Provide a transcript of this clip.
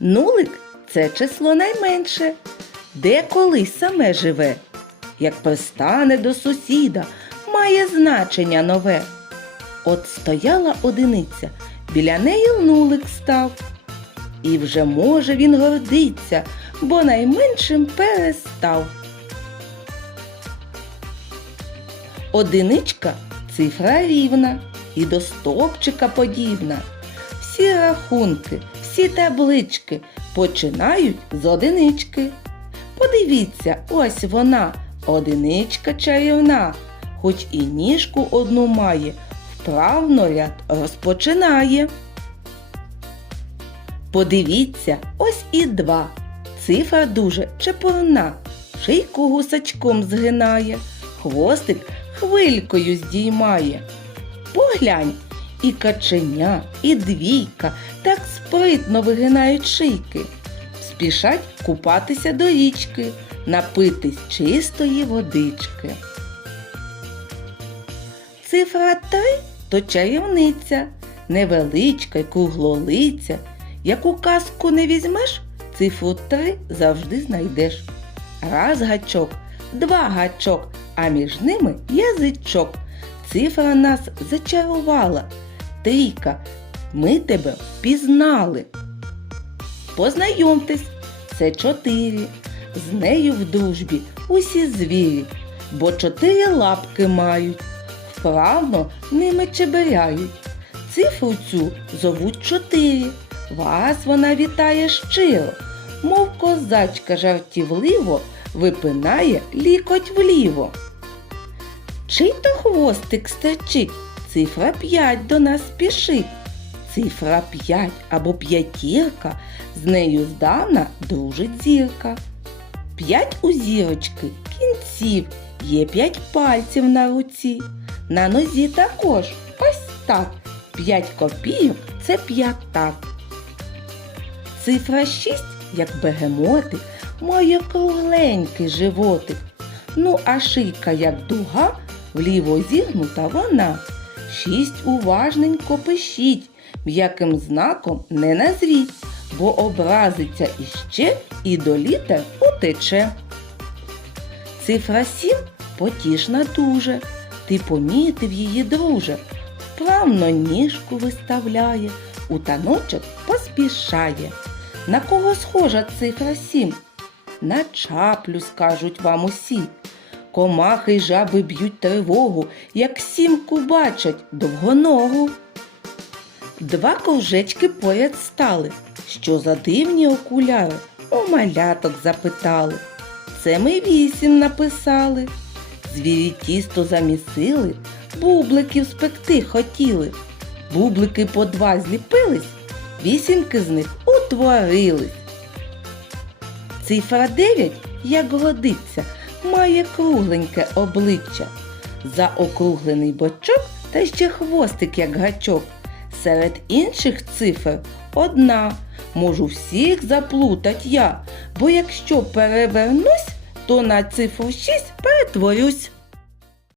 Нулик це число найменше, де колись саме живе. Як пристане до сусіда, має значення нове. От стояла одиниця, біля неї нулик став. І вже може він гордиться, бо найменшим перестав. Одиничка цифра рівна і до стовпчика подібна. Всі рахунки, всі таблички починають з одинички. Подивіться, ось вона, одиничка чарівна, хоч і ніжку одну має, вправно ряд розпочинає. Подивіться, ось і два. Цифра дуже чепурна, шийку гусачком згинає, хвостик хвилькою здіймає. Поглянь, і каченя, і двійка так спритно вигинають шийки. Спішать купатися до річки, напитись чистої водички. Цифра три то чарівниця, невеличка й круглолиця. Яку казку не візьмеш, цифру три завжди знайдеш. Раз гачок, два гачок, а між ними язичок. Цифра нас зачарувала. Трійка, ми тебе впізнали. Познайомтесь, це чотири. З нею в дружбі усі звірі, бо чотири лапки мають, вправно ними чеберяють. Цифру цю зовуть чотири. Вас вона вітає щиро, мов козачка жартівливо випинає лікоть вліво. Чий то хвостик стечить, цифра 5 до нас спішить. Цифра 5 або п'ятірка, з нею здавна дружить зірка. П'ять у зірочки кінців, є п'ять пальців на руці. На нозі також ось так. П'ять копійок це п'ятак. Цифра 6, як бегемотик, має кругленький животик. Ну, а шийка, як дуга, вліво зігнута вона. Шість уважненько пишіть, м'яким знаком не назвіть, бо образиться іще і до літер утече. Цифра 7 потішна дуже. Ти помітив її, друже. Вправно ніжку виставляє, у таночок поспішає. На кого схожа цифра 7? На чаплю, скажуть вам усі. Комахи й жаби б'ють тривогу, як сімку бачать довгоногу. Два ковжечки поряд стали. Що за дивні окуляри? У маляток запитали. Це ми вісім написали. Звірі тісто замісили, бубликів спекти хотіли. Бублики по два зліпились, вісімки з них утворились. Цифра 9, як годиться, має кругленьке обличчя. Заокруглений бочок та ще хвостик, як гачок. Серед інших цифр одна. Можу всіх заплутать я, бо якщо перевернусь, то на цифру 6 перетворюсь.